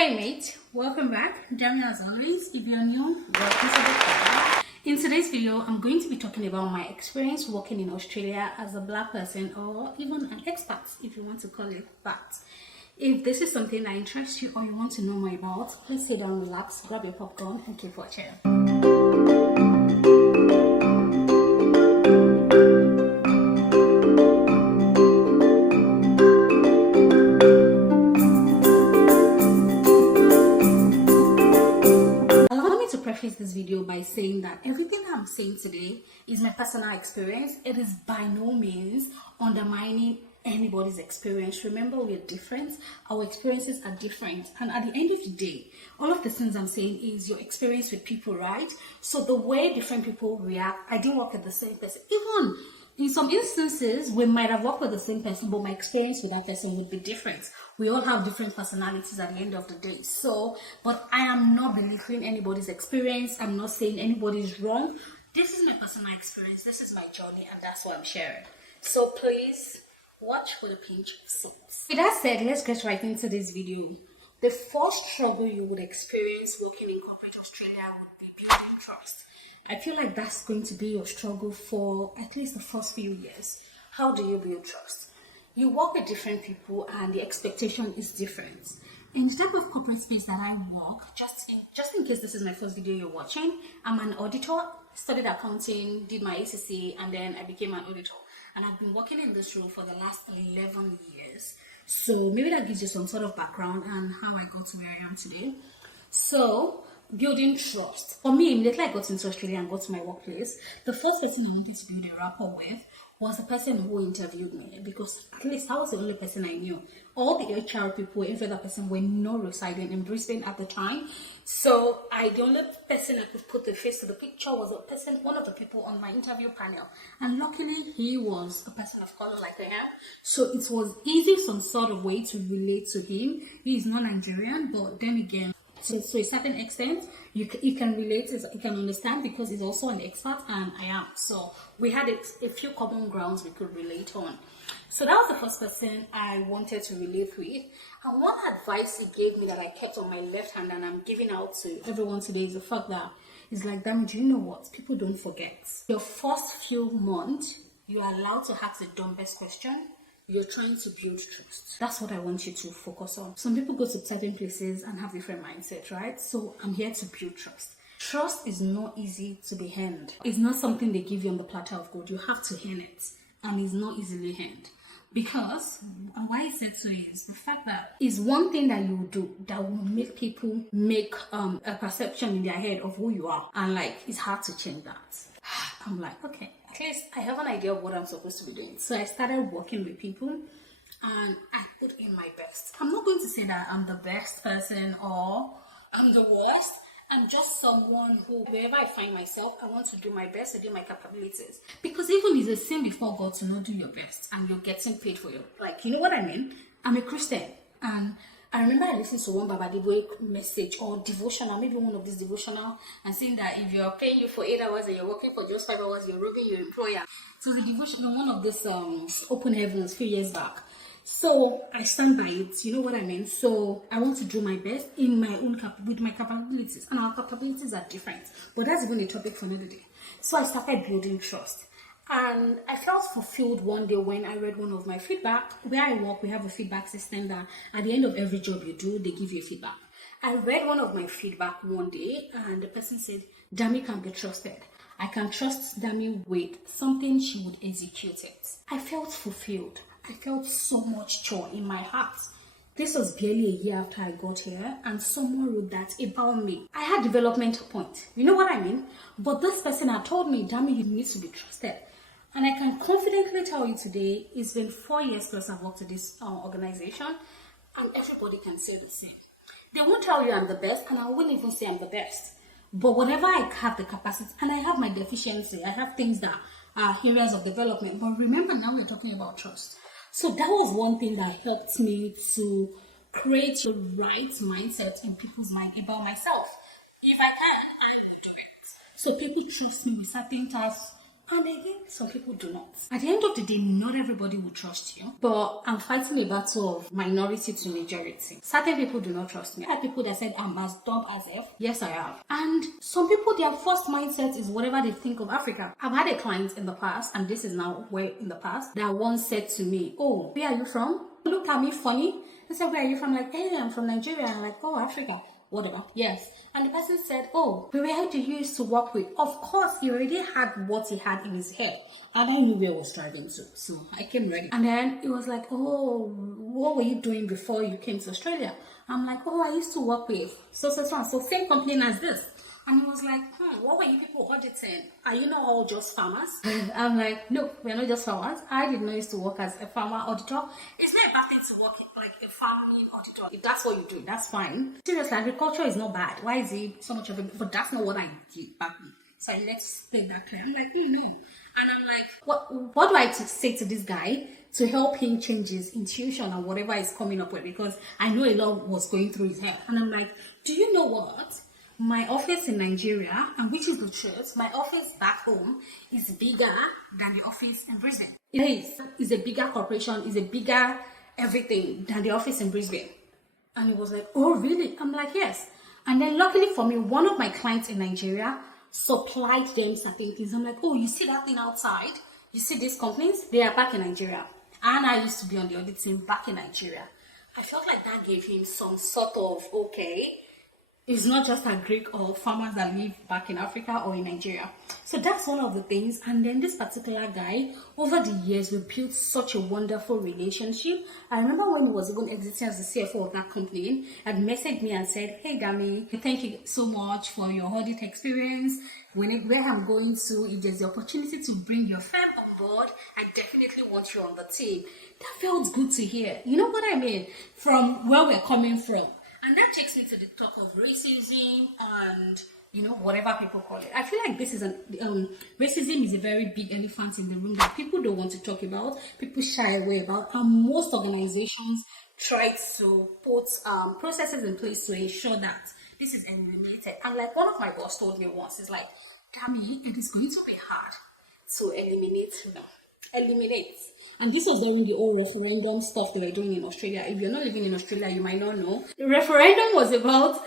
Hey mate, welcome back. Dammie as always. If you're new, welcome to the channel. In today's video, I'm going to be talking about my experience working in Australia as a black person, or even an expat if you want to call it that. If this is something that interests you or you want to know more about, please sit down, relax, grab your popcorn and keep watching. This video by saying that everything I'm saying today is my personal experience. It is by no means undermining anybody's experience. Remember, we are different, our experiences are different, and at the end of the day, all of the things I'm saying is your experience with people, right? So the way different people react, I didn't work with the same person. Even in some instances, we might have worked with the same person, but my experience with that person would be different. We all have different personalities at the end of the day. So, but I am not belittling anybody's experience. I'm not saying anybody's wrong. This is my personal experience. This is my journey, and that's what I'm sharing. So please watch with a pinch of salt. With that said, let's get right into this video. The first struggle you would experience working in corporate Australia would be building trust. I feel like that's going to be your struggle for at least the first few years. How do you build trust? You work with different people and the expectation is different. In the type of corporate space that I work, just in case this is my first video you're watching, I'm an auditor, studied accounting, did my ACC, and then I became an auditor. And I've been working in this role for the last 11 years. So maybe that gives you some sort of background and how I got to where I am today. So, building trust. For me, immediately I got into Australia and got to my workplace, the first person I wanted to build a rapport with was the person who interviewed me, because at least I was the only person I knew. All the HR people, every other person, were not residing in Brisbane at the time. So the only person I could put the face to the picture was one of the people on my interview panel. And luckily, he was a person of color like I am. So it was easy some sort of way to relate to him. He is not Nigerian, but then again, to a certain extent, you can relate, you can understand, because he's also an expert and I am. So we had a few common grounds we could relate on. So that was the first person I wanted to relate with. And one advice he gave me that I kept on my left hand and I'm giving out to everyone today is the fact that it's like, Dammie, do you know what? People don't forget. Your first few months, you are allowed to ask the dumbest question. You're trying to build trust. That's what I want you to focus on. Some people go to certain places and have different mindsets, right? So I'm here to build trust. Trust is not easy to be earned. It's not something they give you on the platter of gold. You have to earn it, and it's not easily earned. Because, and why I said so is the fact that it's one thing that you do that will make people make a perception in their head of who you are, and like it's hard to change that. I'm like, okay, at least I have an idea of what I'm supposed to be doing. So I started working with people and I put in my best. I'm not going to say that I'm the best person or I'm the worst. I'm just someone who, wherever I find myself, I want to do my best, to do my capabilities. Because even it's a sin before God to not do your best and you're getting paid for your, like, you know what I mean? I'm a Christian, and I remember I listened to one Baba Deboe message or devotional, maybe one of these devotional, and saying that if you're paying you for 8 hours and you're working for just 5 hours, you're robbing your employer. So the devotional, one of this Open Heavens a few years back. So I stand by it, you know what I mean? So I want to do my best in my own with my capabilities, and our capabilities are different. But that's even a topic for another day. So I started building trust. And I felt fulfilled one day when I read one of my feedback. Where I work, we have a feedback system that at the end of every job you do, they give you a feedback. I read one of my feedback one day and the person said, Dammie can be trusted. I can trust Dammie with something, she would execute it. I felt fulfilled. I felt so much joy in my heart. This was barely a year after I got here, and someone wrote that about me. I had developmental point. You know what I mean? But this person had told me, Dammie, you need to be trusted. And I can confidently tell you today, it's been 4 years plus I've worked at this organization, and everybody can say the same. They won't tell you I'm the best, and I wouldn't even say I'm the best. But whenever I have the capacity, and I have my deficiency, I have things that are areas of development. But remember, now we're talking about trust. So that was one thing that helped me to create the right mindset in people's mind about myself. If I can, I will do it. So people trust me with certain tasks. And again, some people do not. At the end of the day, not everybody will trust you. But I'm fighting a battle of minority to majority. Certain people do not trust me. I have people that said I'm as dumb as F. Yes, I am. And some people, their first mindset is whatever they think of Africa. I've had a client in the past, and this is now way in the past, that once said to me, oh, where are you from? Look at me funny. They said, where are you from? Like, hey, I'm from Nigeria. I'm like, oh, Africa. Whatever. Yes. And the person said, oh, where do you used to work with? Of course, he already had what he had in his head. And I knew where I was driving to. So I came ready. And then it was like, oh, what were you doing before you came to Australia? I'm like, oh, I used to work with so same company as this. And he was like, what were you people auditing? Are you not all just farmers? I'm like, no, we're not just farmers. I did not used to work as a farmer auditor. It's not a bad thing to work like a farming auditor. If that's what you do, that's fine. Seriously, agriculture is not bad. Why is it so much of it? But that's not what I did back then. So let's make that clear. I'm like, no. And I'm like, what do I say to this guy to help him change his intuition and whatever is coming up with? Because I know a lot was going through his head. And I'm like, do you know what? My office in Nigeria, and which is the truth, my office back home is bigger than the office in Brisbane. It is. It's a bigger corporation, it's a bigger everything than the office in Brisbane. And he was like, oh, really? I'm like, yes. And then luckily for me, one of my clients in Nigeria supplied them certain things. I'm like, oh, you see that thing outside? You see these companies? They are back in Nigeria. And I used to be on the audit team back in Nigeria. I felt like that gave him some sort of, okay, it's not just a Greek or farmers that live back in Africa or in Nigeria. So that's one of the things. And then this particular guy, over the years, we built such a wonderful relationship. I remember when he was even exiting as the CFO of that company, had messaged me and said, hey, Dammie, thank you so much for your audit experience. Where I'm going to, if there's the opportunity to bring your firm on board, I definitely want you on the team. That felt good to hear. You know what I mean? From where we're coming from. And that takes me to the talk of racism and, you know, whatever people call it. I feel like this is racism is a very big elephant in the room that people don't want to talk about, people shy away about, and most organizations try to put processes in place to ensure that this is eliminated. And like one of my boss told me once, it's like, Dammie, it is going to be hard to eliminate. And this was during the old referendum stuff they were doing in Australia. If you're not living in Australia, you might not know. The referendum was about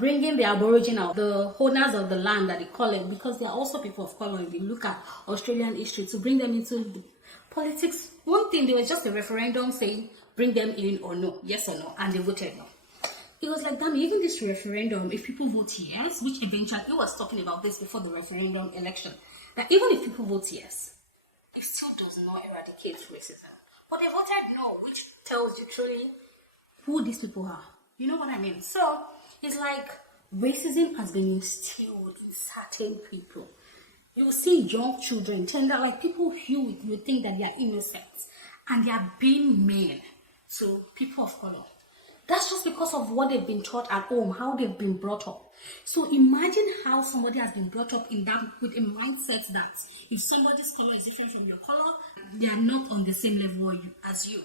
bringing the Aboriginal, the owners of the land that they call it, because they are also people of color. If you look at Australian history, to bring them into the politics. One thing, there was just a referendum saying, bring them in or no, yes or no, and they voted no. It was like, damn, even this referendum, if people vote yes, which eventually, he was talking about this before the referendum election, that even if people vote yes, it still does not eradicate racism. But they voted no, which tells you truly who these people are. You know what I mean? So, it's like racism has been instilled in certain people. You will see young children, tender, like people who you think that they are innocent, and they are being mean to people of color. That's just because of what they've been taught at home, how they've been brought up. So imagine how somebody has been brought up in that with a mindset that if somebody's color is different from your color, they are not on the same level as you.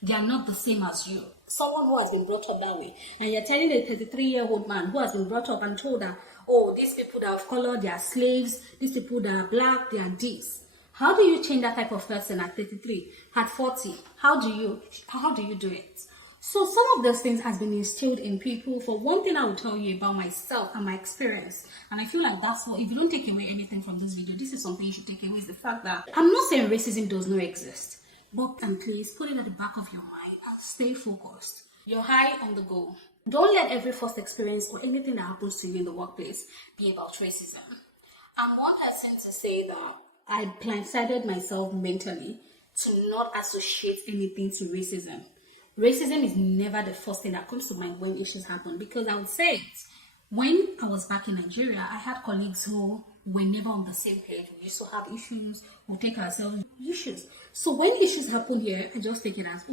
They are not the same as you. Someone who has been brought up that way. And you're telling a 33-year-old man who has been brought up and told that, oh, these people that are of color, they are slaves. These people that are black, they are this. How do you change that type of person at 33, at 40? How do you do it? So some of those things has been instilled in people. For one thing I will tell you about myself and my experience, and I feel like that's what, if you don't take away anything from this video, this is something you should take away, is the fact that I'm not saying racism does not exist, but please put it at the back of your mind and stay focused. You're high on the goal. Don't let every first experience or anything that happens to you in the workplace be about racism. I'm one person to say that I blindsided myself mentally to not associate anything to racism. Racism is never the first thing that comes to mind when issues happen, because I would say it. When I was back in Nigeria, I had colleagues who were never on the same page. We used to have issues, we take ourselves issues. So when issues happen here, I just take it as,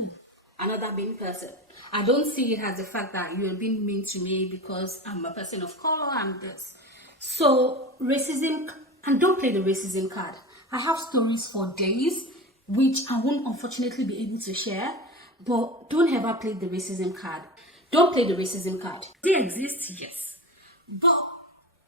another mean person. I don't see it as the fact that you're being mean to me because I'm a person of color and this. So racism, and don't play the racism card. I have stories for days, which I won't unfortunately be able to share. But don't ever play the racism card. Don't play the racism card. They exist, yes. But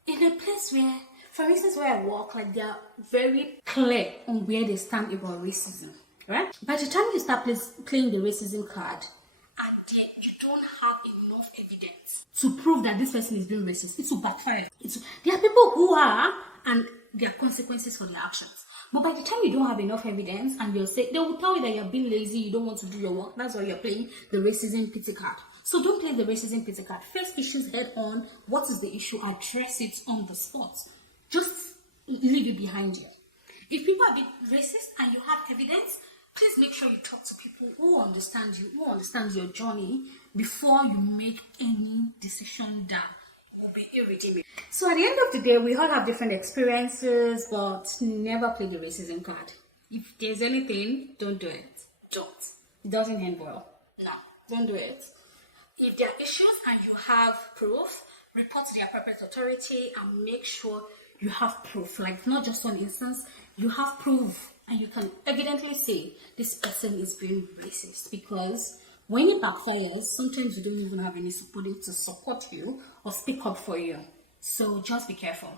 in a place where For instance, where I work, like they are very clear on where they stand about racism, right? By the time you start playing the racism card, and then you don't have enough evidence to prove that this person is being racist, it will backfire. There are people who are, and there are consequences for their actions. But by the time you don't have enough evidence, and you'll say, they will tell you that you're being lazy, you don't want to do your work. That's why you're playing the racism pity card. So don't play the racism pity card. Face issues head on. What is the issue? Address it on the spot. Just leave it behind you. If people are being racist and you have evidence, please make sure you talk to people who understand you, who understand your journey before you make any decision that will be irredeemable. So at the end of the day, we all have different experiences, but never play the racism card. If there's anything, don't do it. Don't. It doesn't end well. No, don't do it. If there are issues and you have proof, report to the appropriate authority and make sure you have proof. Like not just one instance, you have proof and you can evidently say this person is being racist. Because when it backfires, sometimes you don't even have any support to support you or speak up for you. So just be careful.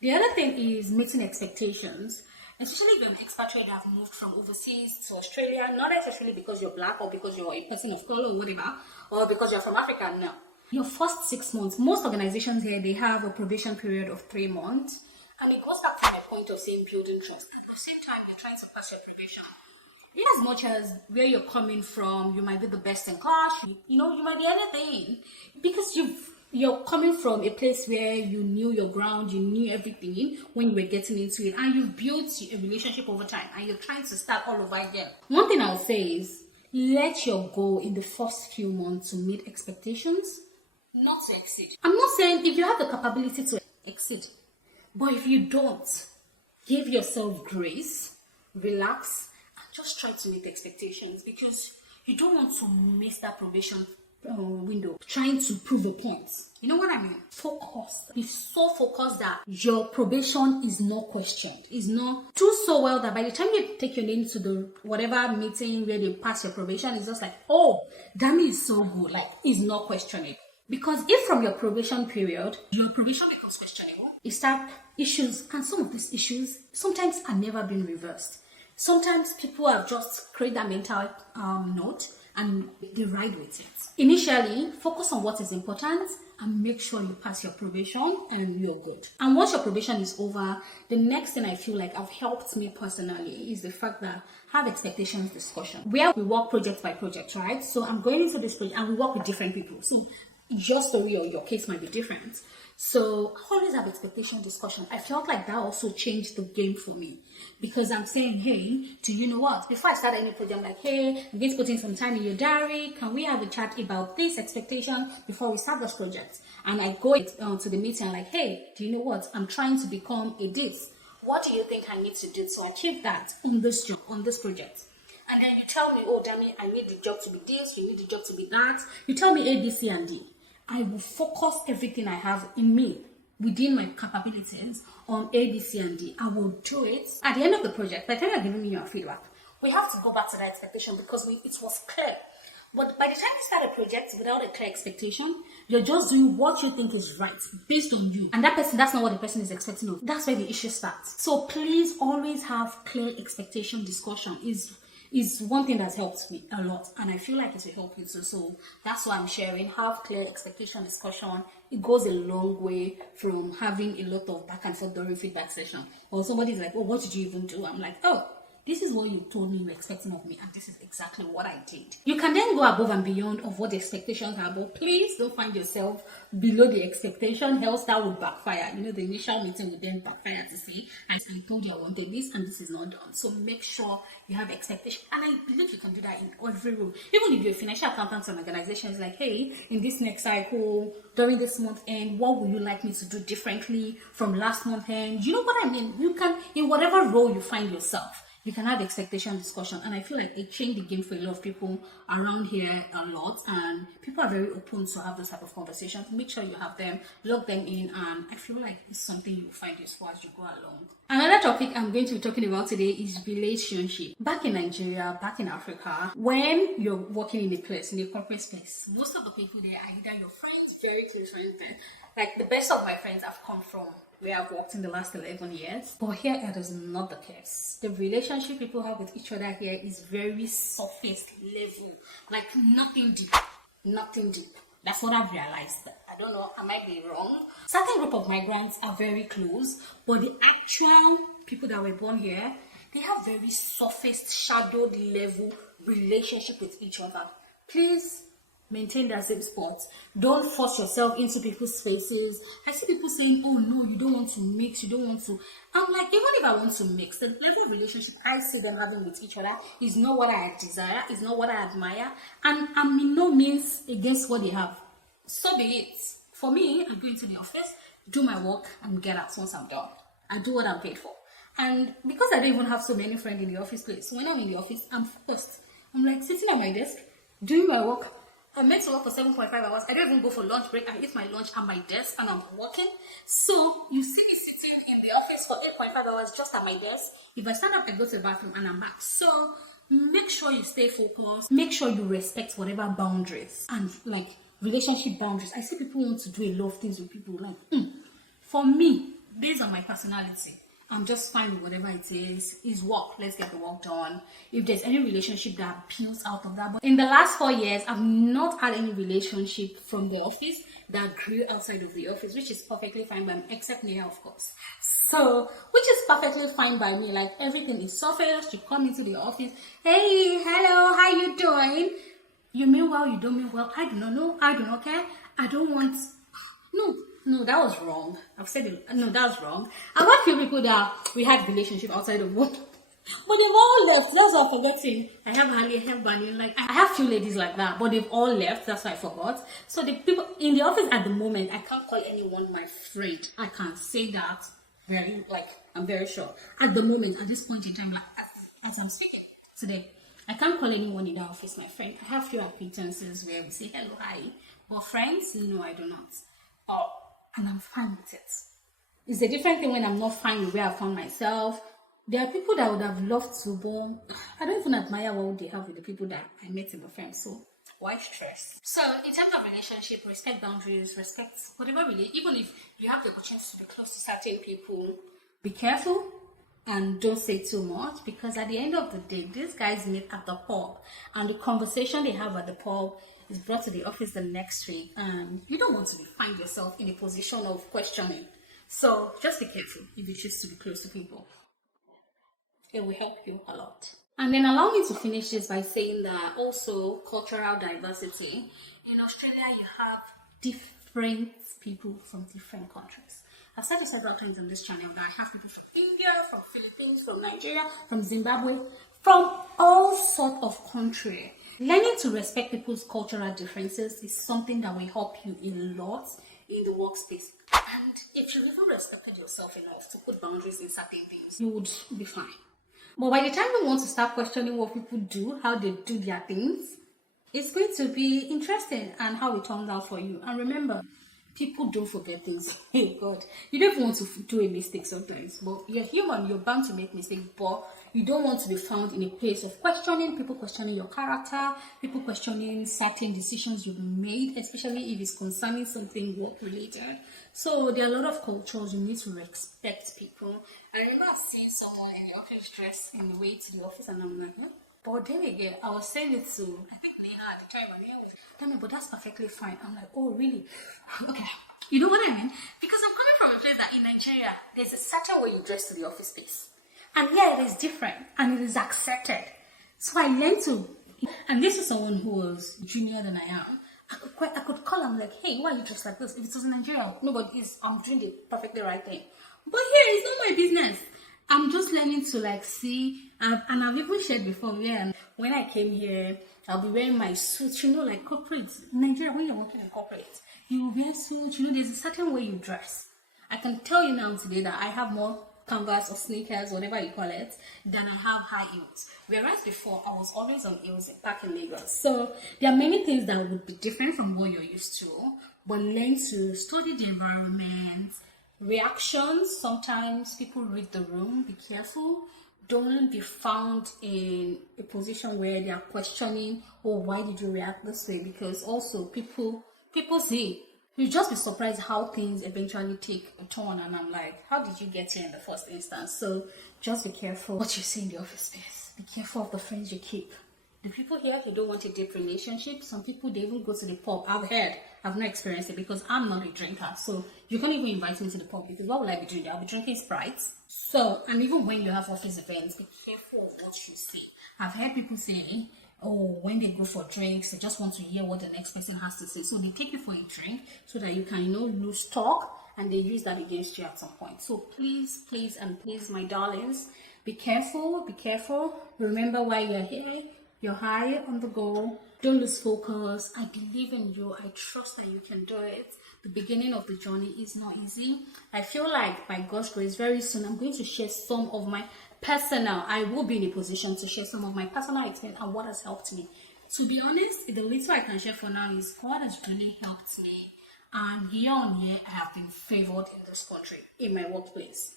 The other thing is meeting expectations. Especially if you're an expatriate that have moved from overseas to Australia, not especially because you're black or because you're a person of color or whatever, or because you're from Africa, no. Your first 6 months, most organizations here, they have a probation period of 3 months, and it goes back to my point of saying building trust. At the same time, you're trying to pass your probation. In as much as where you're coming from, you might be the best in class, you might be anything, because you're coming from a place where you knew your ground, you knew everything when you were getting into it, and you've built a relationship over time, and you're trying to start all over again. One thing I'll say is, let your goal in the first few months to meet expectations, not to exceed. I'm not saying if you have the capability to exceed, but if you don't, give yourself grace, relax, and just try to meet expectations, because you don't want to miss that probation window trying to prove a point. You know what I mean? Focus. Be so focused that your probation is not questioned. It's not do so well that by the time you take your name to the whatever meeting where they pass your probation, it's just like, oh, Dammie is so good. Like, it's not questionable. Because if from your probation period, your probation becomes questionable, you start issues, and some of these issues sometimes are never been reversed. Sometimes people have just created that mental note and they ride with it. Initially, focus on what is important and make sure you pass your probation and you're good. And once your probation is over, the next thing I feel like have helped me personally is the fact that have expectations discussion, where we work project by project, right? So I'm going into this project and we work with different people. So your story or your case might be different. So always have expectation discussion. I felt like that also changed the game for me, because I'm saying, hey, do you know what? Before I start any project, I'm like, hey, I'm going to put in some time in your diary. Can we have a chat about this expectation before we start this project? And I go to the meeting like, hey, do you know what? I'm trying to become a this. What do you think I need to do to achieve that on this job, on this project? And then you tell me, oh, Dammie, I need the job to be this. You need the job to be that. You tell me A, B, C, and D. I will focus everything I have in me, within my capabilities, on A, B, C, and D. I will do it. At the end of the project, by the time you're giving me your feedback, we have to go back to that expectation because it was clear. But by the time you start a project without a clear expectation, you're just doing what you think is right based on you. And that's not what the person is expecting of. That's where the issue starts. So please always have clear expectation discussion. Is one thing that's helped me a lot, and I feel like it will help you too. So that's why I'm sharing. Have clear expectation discussion. It goes a long way from having a lot of back and forth during feedback session. Or somebody's like, oh, what did you even do? I'm like, oh, this is what you told me you were expecting of me, and this is exactly what I did. You can then go above and beyond of what the expectations are, but please don't find yourself below the expectation, else that would backfire. You know, the initial meeting would then backfire to say, I told you I wanted this, and this is not done. So make sure you have expectation, and I believe you can do that in every role. Even if you're a financial accountant or an organization, it's like, hey, in this next cycle, during this month end, what would you like me to do differently from last month end? You know what I mean? You can, in whatever role you find yourself, you can have expectation discussion, and I feel like it changed the game for a lot of people around here a lot, and people are very open to have those type of conversations. Make sure you have them, log them in, and I feel like it's something you will find useful as you go along. Another topic I'm going to be talking about today is relationship. Back in Nigeria, back in Africa, when you're working in a place, in a corporate space, most of the people there are either your friends, very close friends. Like the best of my friends have come from where I've worked in the last 11 years. But here it is not the case. The relationship people have with each other here is very surface level, like nothing deep, nothing deep. That's what I've realized. I don't know, I might be wrong. Certain group of migrants are very close, but the actual people that were born here, they have very surface, shadowed level relationship with each other. Please maintain that same spot. Don't force yourself into people's faces. I see people saying, oh no, you don't want to mix, you don't want to. I'm like, even if I want to mix, the level of relationship I see them having with each other is not what I desire, is not what I admire, and I'm in no means against what they have. So be it. For me, I go into the office, do my work, and get out once I'm done. I do what I'm paid for. And because I don't even have so many friends in the office place, when I'm in the office, I'm focused. I'm like sitting at my desk, doing my work. I'm meant to work for 7.5 hours. I don't even go for lunch break. I eat my lunch at my desk and I'm working. So you see me sitting in the office for 8.5 hours just at my desk. If I stand up, I go to the bathroom and I'm back. So make sure you stay focused. Make sure you respect whatever boundaries and like relationship boundaries. I see people want to do a lot of things with people. Like, for me, based on my personality, I'm just fine with whatever it is. It's work. Let's get the work done. If there's any relationship that builds out of that. But in the last 4 years, I've not had any relationship from the office that grew outside of the office, which is perfectly fine by me, except Nia, of course. So, which is perfectly fine by me. Like, everything is surface. You come into the office. Hey, hello, how you doing? You mean well, you don't mean well. I do not know. I do not care. I don't want... No, that was wrong. I've said it. No, that was wrong. I've had few people that we had relationship outside of work, but they've all left. That's what I'm forgetting. I have Harley, I have Bunny. Like, I have few ladies like that, but they've all left. That's why I forgot. So the people in the office at the moment, I can't call anyone my friend. I can't say that very, like, I'm very sure. At the moment, at this point in time, like, as I'm speaking today, I can't call anyone in the office my friend. I have few acquaintances where we say hello, hi. But friends, no, I do not. And I'm fine with it. It's a different thing when I'm not fine with where I found myself. There are people that would have loved to, but I don't even admire what they have with the people that I met in the friends. So why stress? So in terms of relationship, respect boundaries, respect whatever really. Even if you have the opportunity to be close to certain people, be careful and don't say too much, because at the end of the day, these guys meet at the pub, and the conversation they have at the pub is brought to the office the next week, and you don't want to find yourself in a position of questioning. So just be careful if you choose to be close to people. It will help you a lot. And then allow me to finish this by saying that also cultural diversity. In Australia, you have different people from different countries. I've said it several times on this channel that I have people from India, from Philippines, from Nigeria, from Zimbabwe, from all sorts of countries. Learning to respect people's cultural differences is something that will help you a lot in the workspace. And if you even respected yourself enough to put boundaries in certain things, you would be fine. But by the time you want to start questioning what people do, how they do their things, it's going to be interesting and how it turns out for you. And remember, people don't forget things. Hey God, you don't want to do a mistake sometimes, but you're human, you're bound to make mistakes, but you don't want to be found in a place of questioning, people questioning your character, people questioning certain decisions you've made, especially if it's concerning something work related. So there are a lot of cultures you need to respect people. I remember seeing someone in the office dressed in the way to the office, and I'm like, but then again, I was saying it to, I think Neha at the time, and Neha was, Dammie, but that's perfectly fine. I'm like, oh really? Okay, you know what I mean? Because I'm coming from a place that in Nigeria, there's a certain way you dress to the office space. And here it is different, and it is accepted. So I learned to, and this is someone who was junior than I am. I could call him like, hey, why are you dressed like this? If it was in Nigeria, I'm doing the perfectly right thing. But here, it's not my business. I'm just learning to like see, and I've even shared before, yeah, when I came here, I'll be wearing my suit, like corporate. In Nigeria, when you're working in corporate, you wear suits, there's a certain way you dress. I can tell you now today that I have more canvas or sneakers, whatever you call it, than I have high heels. Whereas before, I was always on heels back in Lagos. So there are many things that would be different from what you're used to, but learn to study the environment, reactions. Sometimes people read the room. Be careful. Don't be found in a position where they are questioning, oh, why did you react this way? Because also people see. You'll just be surprised how things eventually take a turn, and I'm like, how did you get here in the first instance? So just be careful what you see in the office space. Be careful of the friends you keep. The people here, they don't want a deep relationship. Some people, they even go to the pub. I've heard, I've not experienced it because I'm not a drinker. So you can't even invite me to the pub because what will I be doing? I'll be drinking Sprite. So, and even when you have office events, be careful of what you see. I've heard people say, oh, when they go for drinks, they just want to hear what the next person has to say. So they take you for a drink so that you can, lose talk, and they use that against you at some point. So please, please, and please, my darlings, be careful, be careful. Remember why you're here. You're high on the goal. Don't lose focus. I believe in you. I trust that you can do it. The beginning of the journey is not easy. I feel like by God's grace, very soon I'm going to share some of my I will be in a position to share some of my personal experience and what has helped me. To be honest, the little I can share for now is God has really helped me. And year on year, I have been favored in this country, in my workplace.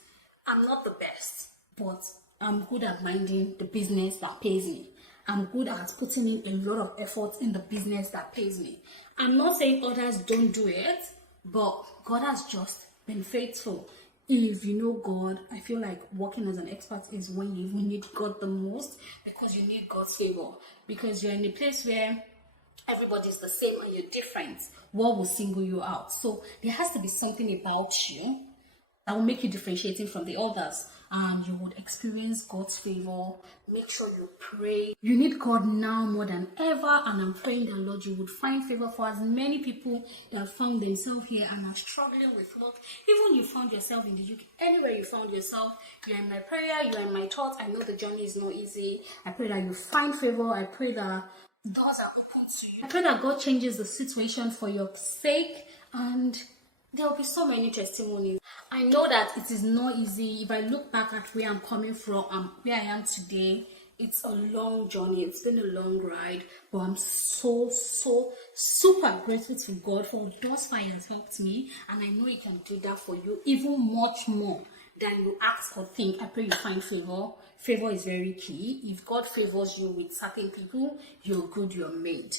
I'm not the best, but I'm good at minding the business that pays me. I'm good at putting in a lot of effort in the business that pays me. I'm not saying others don't do it, but God has just been faithful. If you know God, I feel like working as an expert is when you even need God the most, because you need God's favor. Because you're in a place where everybody's the same and you're different. What will single you out? So there has to be something about you that will make you differentiating from the others, and you would experience God's favor. Make sure you pray. You need God now more than ever, and I'm praying that, Lord, you would find favor for as many people that found themselves here and are struggling with work. Even you found yourself in the UK, anywhere you found yourself, you're in my prayer, you're in my thoughts. I know the journey is not easy. I pray that you find favor. I pray that doors are open to you. I pray that God changes the situation for your sake, and there will be so many testimonies. I know that it is not easy. If I look back at where I'm coming from and where I am today, it's a long journey. It's been a long ride, but I'm so super grateful to God for those far He has helped me, and I know He can do that for you even much more than you ask or think. I pray you find favor. Favor is very key. If God favors you with certain people, you're good, you're made.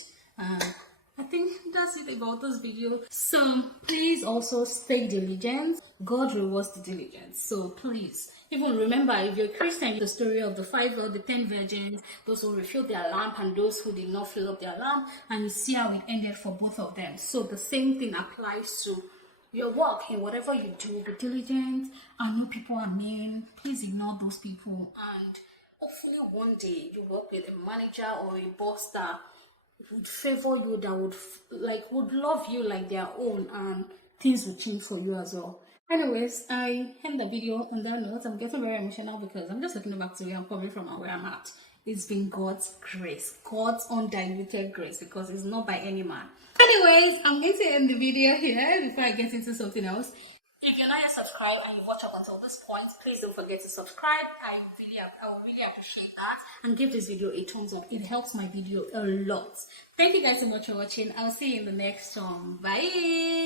I think that's it about this video. So please also stay diligent. God rewards the diligence. So please, even remember, if you're a Christian, the story of the 5 or the 10 virgins, those who refilled their lamp and those who did not fill up their lamp, and you see how it ended for both of them. So the same thing applies to your work. In whatever you do, be diligent. I know people are mean. Please ignore those people, and hopefully one day you work with a manager or a boss that would favor you, that would love you like their own, and things will change for you as well. Anyways, I end the video on that note. I'm getting very emotional because I'm just looking back to where I'm coming from and where I'm at. It's been God's grace, God's undiluted grace, because it's not by any man. Anyways, I'm going to end the video here before I get into something else. If you're not yet subscribed and you've watched up until this point, please don't forget to subscribe. I would really appreciate that. And give this video a thumbs up. It helps my video a lot. Thank you guys so much for watching. I'll see you in the next one. Bye.